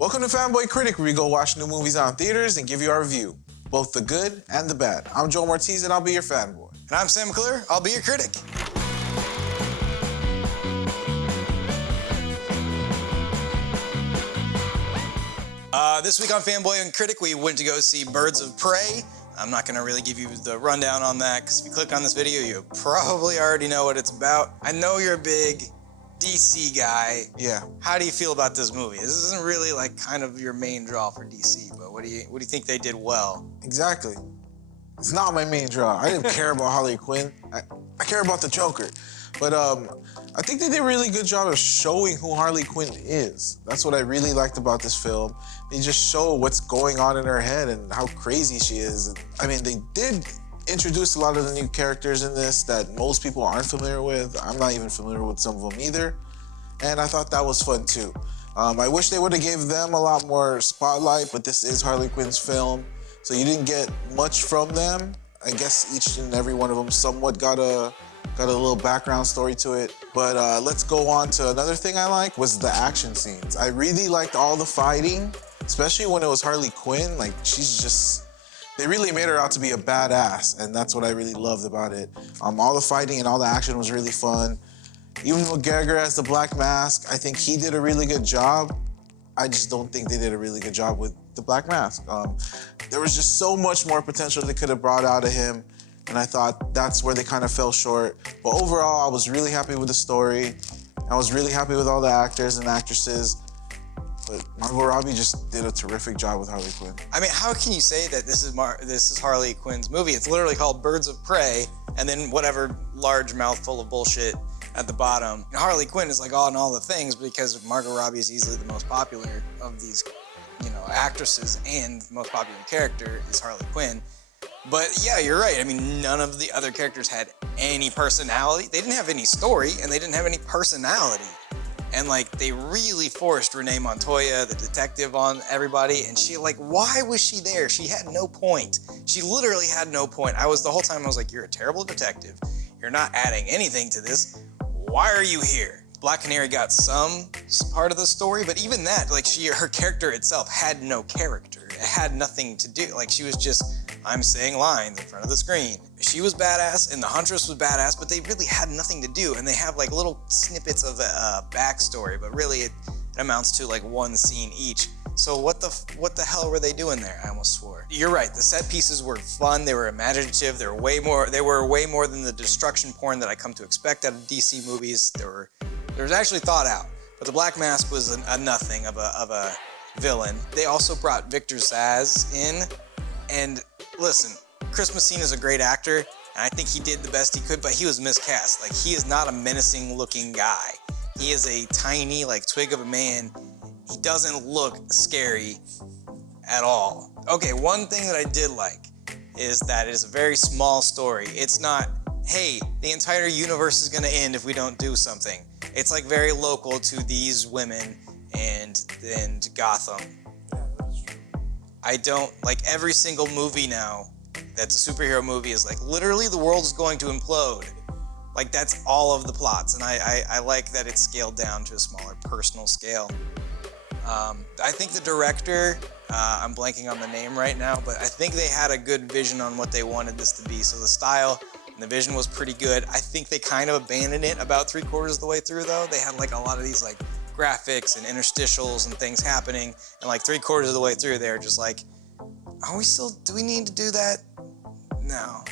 Welcome to Fanboy Critic, where we go watch new movies out in theaters and give you our review, both the good and the bad. I'm Joe Martiz, and I'll be your fanboy. And I'm Sam McClure, I'll be your critic. This week on Fanboy and Critic, we went to go see Birds of Prey. I'm not gonna really give you the rundown on that, because if you click on this video, you probably already know what it's about. I know you're a big DC guy. Yeah. How do you feel about this movie? This isn't really like kind of your main draw for DC, but what do you think they did well? Exactly. It's not my main draw. I didn't care about Harley Quinn. I care about the Joker. But I think they did a really good job of showing who Harley Quinn is. That's what I really liked about this film. They just show what's going on in her head and how crazy she is. I mean, they did introduce a lot of the new characters in this that most people aren't familiar with. I'm not even familiar with some of them either. And I thought that was fun too. I wish they would have gave them a lot more spotlight, but this is Harley Quinn's film, so you didn't get much from them. I guess each and every one of them somewhat got a little background story to it. But let's go on to another thing I like was the action scenes. I really liked all the fighting, especially when it was Harley Quinn. Like, they really made her out to be a badass, and that's what I really loved about it. All the fighting and all the action was really fun. Even McGregor as the Black Mask, I think he did a really good job. I just don't think they did a really good job with the Black Mask. There was just so much more potential they could have brought out of him, and I thought that's where they kind of fell short. But overall, I was really happy with the story. I was really happy with all the actors and actresses. But Margot Robbie just did a terrific job with Harley Quinn. I mean, how can you say that this is Harley Quinn's movie? It's literally called Birds of Prey, and then whatever large mouthful of bullshit at the bottom. And Harley Quinn is like on all the things because Margot Robbie is easily the most popular of these, actresses, and the most popular character is Harley Quinn. But yeah, you're right. I mean, none of the other characters had any personality. They didn't have any story, and they didn't have any personality. And like, they really forced Renee Montoya, the detective, on everybody. And she, like, why was she there? She had no point. She literally had no point. The whole time I was like, you're a terrible detective. You're not adding anything to this. Why are you here? Black Canary got some part of the story, but even that, like, her character itself had no character. It had nothing to do. Like, she was just, I'm saying lines in front of the screen. She was badass, and the Huntress was badass, but they really had nothing to do. And they have like little snippets of a backstory, but really it amounts to like one scene each. So what the hell were they doing there? I almost swore. You're right. The set pieces were fun. They were imaginative. They were way more than the destruction porn that I come to expect out of DC movies. There was actually thought out. But the Black Mask was a nothing of a villain. They also brought Victor Zsasz in, and listen, Chris Messina's a great actor, and I think he did the best he could, but he was miscast. Like, he is not a menacing looking guy. He is a tiny, like, twig of a man. He doesn't look scary at all. Okay, one thing that I did like is that it is a very small story. It's not, hey, the entire universe is gonna end if we don't do something. It's like very local to these women and Gotham. I don't, like, every single movie now that's a superhero movie is like, literally the world is going to implode. Like, that's all of the plots, and I like that it's scaled down to a smaller personal scale. I think the director, I'm blanking on the name right now, but I think they had a good vision on what they wanted this to be. So the style and the vision was pretty good. I think they kind of abandoned it about 3/4 of the way through, though. They had like a lot of these like graphics and interstitials and things happening, and like 3/4 of the way through, they're just like, do we need to do that? No.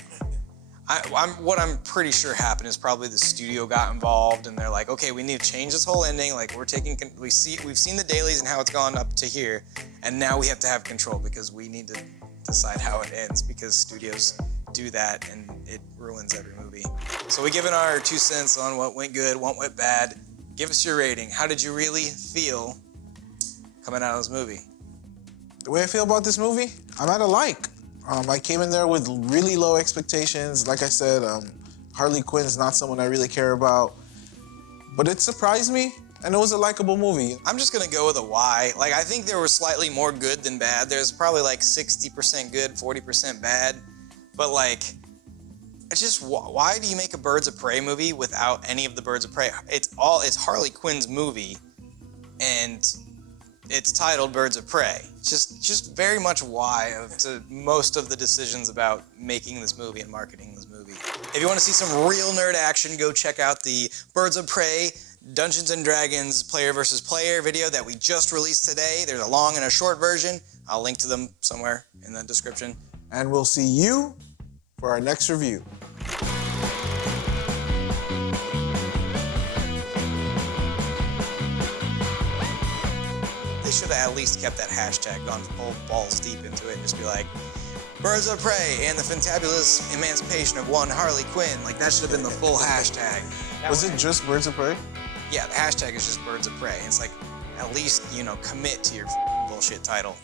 What I'm pretty sure happened is probably the studio got involved and they're like, okay, we need to change this whole ending. Like, we've seen the dailies and how it's gone up to here, and now we have to have control because we need to decide how it ends, because studios do that and it ruins every movie. So we given our 2 cents on what went good, what went bad. Give us your rating. How did you really feel coming out of this movie? The way I feel about this movie, I'm at a like. I came in there with really low expectations. Like I said, Harley Quinn's not someone I really care about, but it surprised me, and it was a likable movie. I'm just gonna go with a Y. Like, I think there was slightly more good than bad. There's probably like 60% good, 40% bad, but like, it's just, why do you make a Birds of Prey movie without any of the Birds of Prey? It's Harley Quinn's movie, and it's titled Birds of Prey. Just very much why to most of the decisions about making this movie and marketing this movie. If you want to see some real nerd action, go check out the Birds of Prey Dungeons & Dragons player versus player video that we just released today. There's a long and a short version. I'll link to them somewhere in the description. And we'll see you for our next review. They should have at least kept that hashtag, gone full balls deep into it, and just be like, Birds of Prey and the fantabulous emancipation of one Harley Quinn. Like, that should have been the full hashtag. Was it just Birds of Prey? Yeah, the hashtag is just Birds of Prey. It's like, at least, you know, commit to your bullshit title.